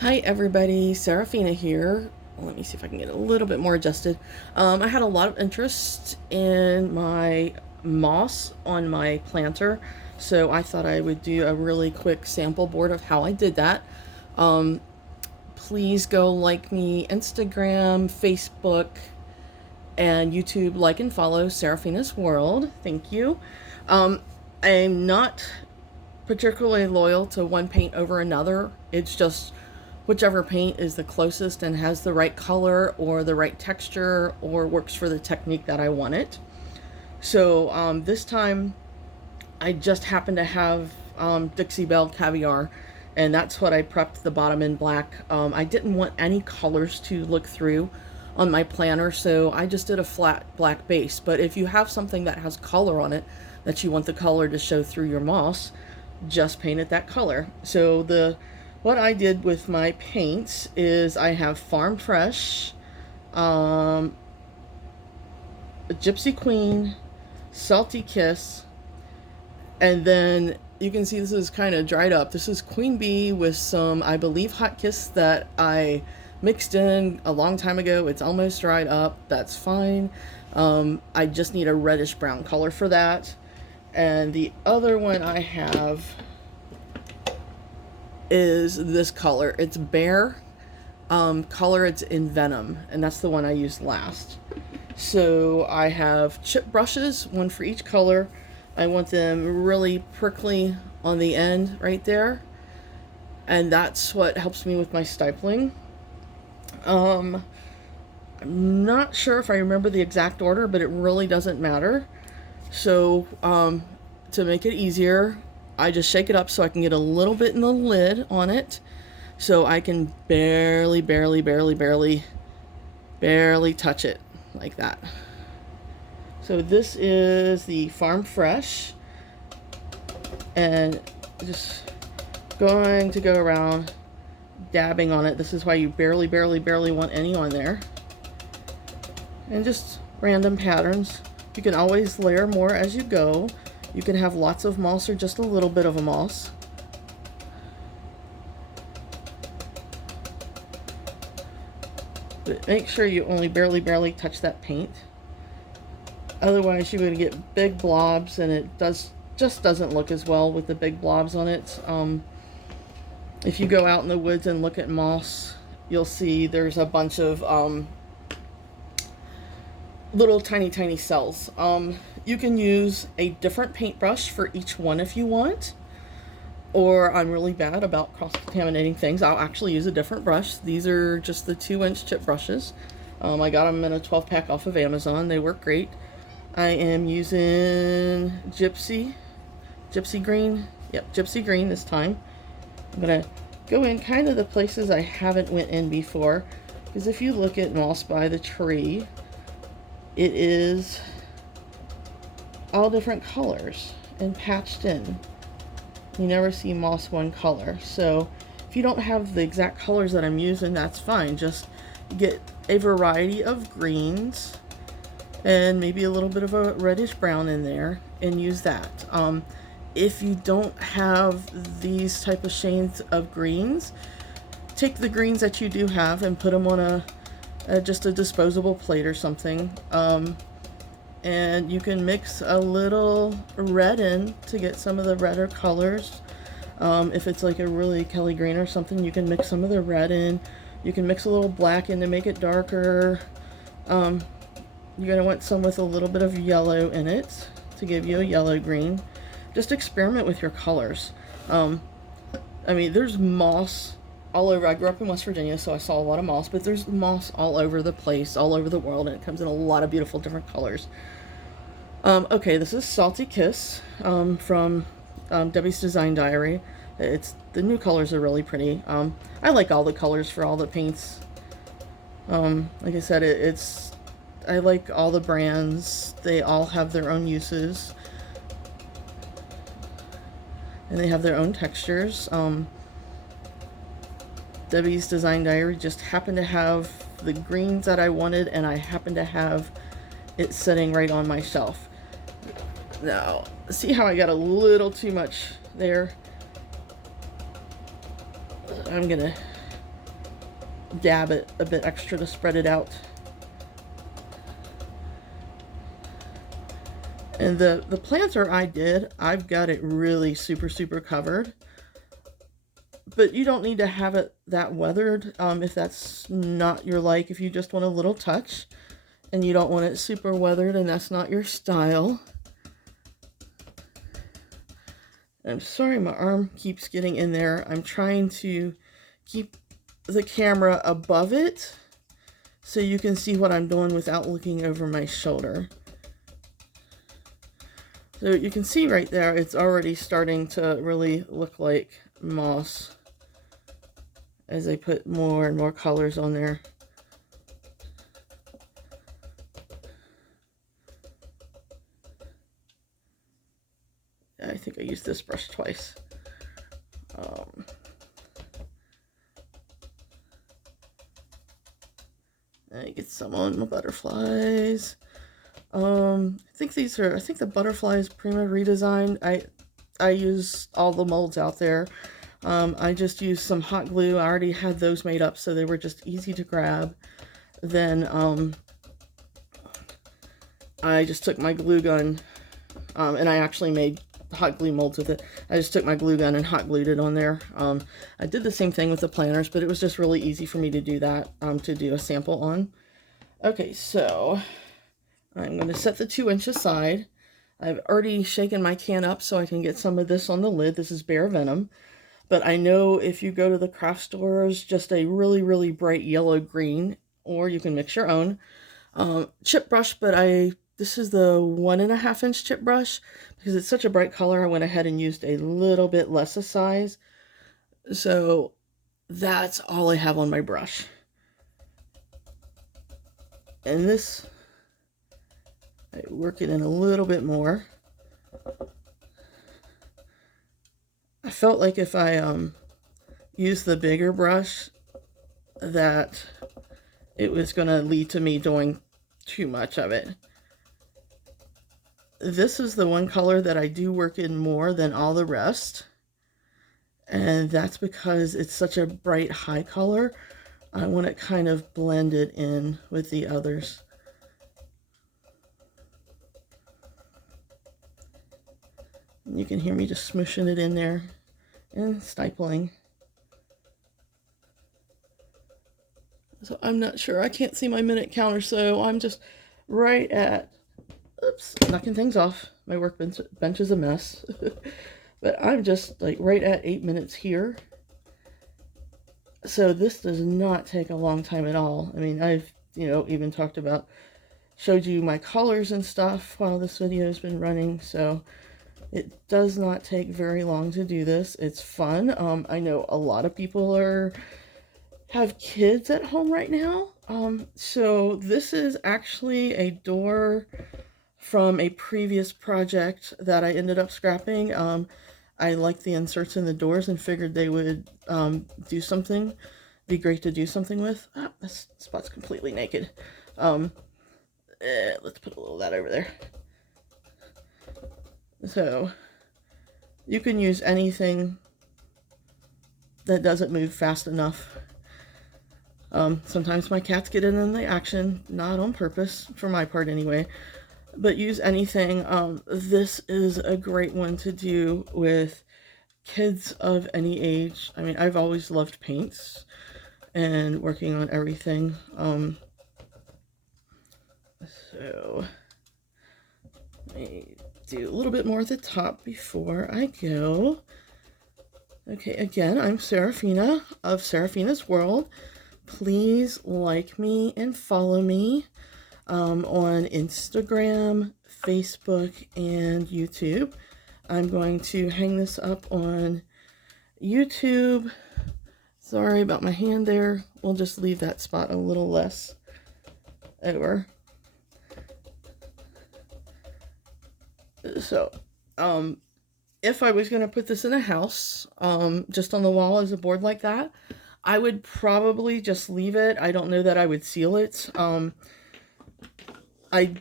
Hi everybody, Serafina here. Let me see if I can get a little bit more adjusted. I had a lot of interest in my moss on my planter, so I thought I would do a really quick sample board of how I did that. Um, Please go like me Instagram, Facebook, and YouTube, like and follow Serafina's World. Thank you. I'm not particularly loyal to one paint over another. It's just whichever paint is the closest and has the right color or the right texture or works for the technique that I want it. So this time I just happened to have Dixie Belle Caviar, and that's what I prepped the bottom in black. I didn't want any colors to look through on my planner, so I just did a flat black base. But if you have something that has color on it that you want the color to show through your moss, just paint it that color. So what I did with my paints is I have Farm Fresh, Gypsy Queen, Salty Kiss, and then you can see this is kind of dried up. This is Queen Bee with some, I believe, Hot Kiss that I mixed in a long time ago. It's almost dried up. That's fine. I just need a reddish brown color for that. And the other one I have is this color. It's Behr color. It's in Venom, and that's the one I used last. So I have chip brushes, one for each color. I want them really prickly on the end right there, and that's what helps me with my stippling. I'm not sure if I remember the exact order, but it really doesn't matter. So to make it easier, I just shake it up so I can get a little bit in the lid on it, so I can barely touch it like that. So this is the Farm Fresh, and just going to go around dabbing on it. This is why you barely want any on there. And just random patterns. You can always layer more as you go. You can have lots of moss or just a little bit of a moss. But make sure you only barely touch that paint. Otherwise you're going to get big blobs, and it just doesn't look as well with the big blobs on it. If you go out in the woods and look at moss, you'll see there's a bunch of little tiny cells. You can use a different paintbrush for each one if you want, or I'm really bad about cross-contaminating things, I'll actually use a different brush. These are just the 2-inch chip brushes. I got them in a 12-pack off of Amazon. They work great. I am using Gypsy Green. Yep, Gypsy Green this time. I'm gonna go in kind of the places I haven't went in before, because if you look at Moss by the Tree, it is all different colors and patched in. You never see moss one color. So if you don't have the exact colors that I'm using, that's fine. Just get a variety of greens and maybe a little bit of a reddish brown in there and use that. If you don't have these type of shades of greens, take the greens that you do have and put them on just a disposable plate or something, and you can mix a little red in to get some of the redder colors. If it's like a really Kelly green or something, you can mix some of the red in. You can mix a little black in to make it darker. You're gonna want some with a little bit of yellow in it to give you a yellow green. Just experiment with your colors. I mean, there's moss all over. I grew up in West Virginia, so I saw a lot of moss, but there's moss all over the place, all over the world, and it comes in a lot of beautiful different colors. Okay, this is Salty Kiss from Debbie's Design Diary. The new colors are really pretty. I like all the colors for all the paints. Like I said, I like all the brands. They all have their own uses, and they have their own textures. Debbie's Design Diary just happened to have the greens that I wanted, and I happened to have it sitting right on my shelf. Now, see how I got a little too much there? I'm gonna dab it a bit extra to spread it out. And the planter I've got it really super covered. But you don't need to have it that weathered if that's not your like. If you just want a little touch and you don't want it super weathered and that's not your style. I'm sorry my arm keeps getting in there. I'm trying to keep the camera above it so you can see what I'm doing without looking over my shoulder. So you can see right there, it's already starting to really look like moss as I put more and more colors on there. I think I used this brush twice. I get some on my butterflies. I think the butterflies Prima redesigned. I use all the molds out there. I just used some hot glue. I already had those made up, so they were just easy to grab. Then I just took my glue gun, and I actually made hot glue molds with it. I just took my glue gun and hot glued it on there. I did the same thing with the planters, but it was just really easy for me to do that, to do a sample on. Okay, so I'm going to set the 2 inch aside. I've already shaken my can up so I can get some of this on the lid. This is Behr Venom. But I know if you go to the craft stores, just a really bright yellow green, or you can mix your own chip brush, but this is the 1.5 inch chip brush. Because it's such a bright color, I went ahead and used a little bit less a size. So that's all I have on my brush. And this, I work it in a little bit more. I felt like if I used the bigger brush, that it was going to lead to me doing too much of it. This is the one color that I do work in more than all the rest. And that's because it's such a bright high color. I want it kind of blended in with the others. You can hear me just smooshing it in there and stipling. So I'm not sure. I can't see my minute counter, so I'm just right at, oops, knocking things off. My workbench is a mess. But I'm just like right at 8 minutes here. So this does not take a long time at all. I mean, I've, even showed you my colors and stuff while this video has been running. So it does not take very long to do this. It's fun. I know a lot of people have kids at home right now. So this is actually a door from a previous project that I ended up scrapping. I liked the inserts in the doors and figured they would do something, be great to do something with. Ah, this spot's completely naked. Let's put a little of that over there. So you can use anything that doesn't move fast enough. Sometimes my cats get in the action, not on purpose, for my part anyway. But use anything. This is a great one to do with kids of any age. I mean, I've always loved paints and working on everything. So let me do a little bit more at the top before I go. Okay, again, I'm Serafina of Serafina's World. Please like me and follow me on Instagram, Facebook, and YouTube. I'm going to hang this up on YouTube. Sorry about my hand there. We'll just leave that spot a little less over. So, if I was going to put this in a house, just on the wall as a board like that, I would probably just leave it. I don't know that I would seal it. I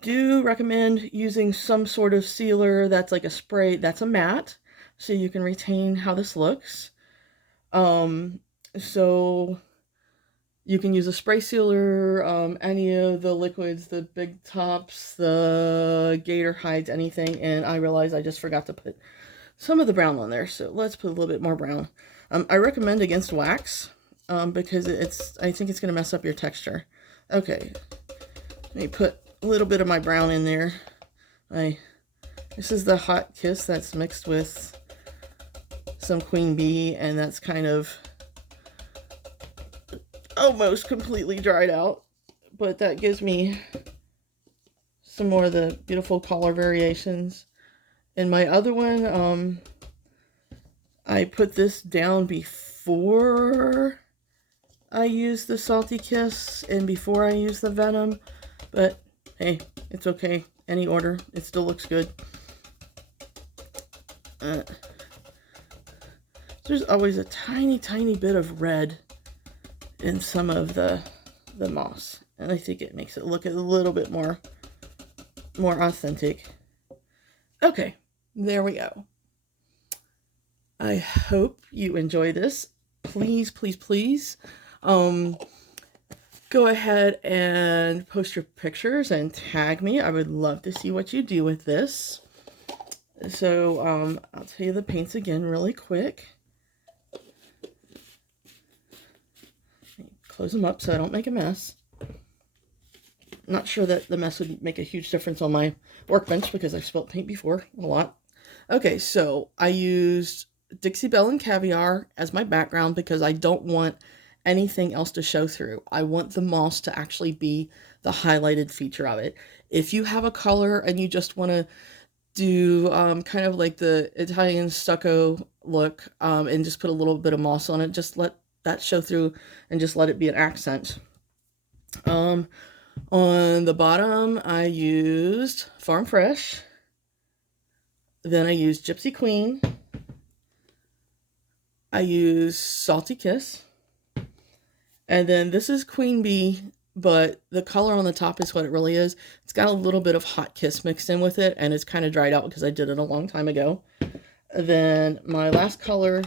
do recommend using some sort of sealer that's like a spray, that's a matte, so you can retain how this looks. So You can use a spray sealer, any of the liquids, the big tops, the gator hides, anything. And I realized I just forgot to put some of the brown on there. So let's put a little bit more brown. I recommend against wax because I think it's going to mess up your texture. Okay, let me put a little bit of my brown in there. This is the Hot Kiss that's mixed with some Queen Bee, and that's kind of almost completely dried out, but that gives me some more of the beautiful color variations. In my other one, I put this down before I used the Salty Kiss and before I used the Venom, but hey, it's okay. Any order, it still looks good. There's always a tiny, tiny bit of red in some of the moss, and I think it makes it look a little bit more authentic. Okay, there we go. I hope you enjoy this. Please, please, please, go ahead and post your pictures and tag me. I would love to see what you do with this. So I'll tell you the paints again really quick. Close them up so I don't make a mess. Not sure that the mess would make a huge difference on my workbench because I've spilt paint before a lot. Okay, so I used Dixie Belle and Caviar as my background because I don't want anything else to show through. I want the moss to actually be the highlighted feature of it. If you have a color and you just want to do kind of like the Italian stucco look and just put a little bit of moss on it, just let that show through and just let it be an accent. On the bottom I used Farm Fresh, then I used Gypsy Queen, I used Salty Kiss, and then this is Queen Bee, but the color on the top is what it really is. It's got a little bit of Hot Kiss mixed in with it, and it's kind of dried out because I did it a long time ago. Then my last color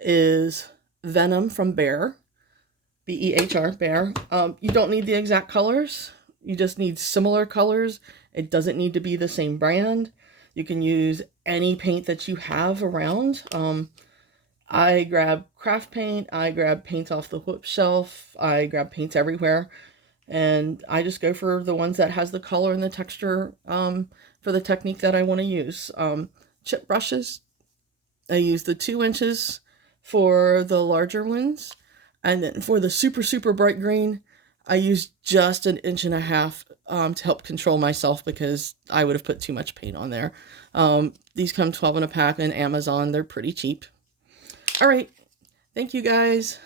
is Venom from Behr, B-E-H-R, Behr. You don't need the exact colors. You just need similar colors. It doesn't need to be the same brand. You can use any paint that you have around. I grab craft paint. I grab paint off the whip shelf. I grab paints everywhere. And I just go for the ones that has the color and the texture for the technique that I want to use. Chip brushes. I use the 2 inches for the larger ones, and then for the super, super bright green, I use just 1.5 inches to help control myself because I would have put too much paint on there. These come 12 in a pack on Amazon. They're pretty cheap. All right. Thank you, guys.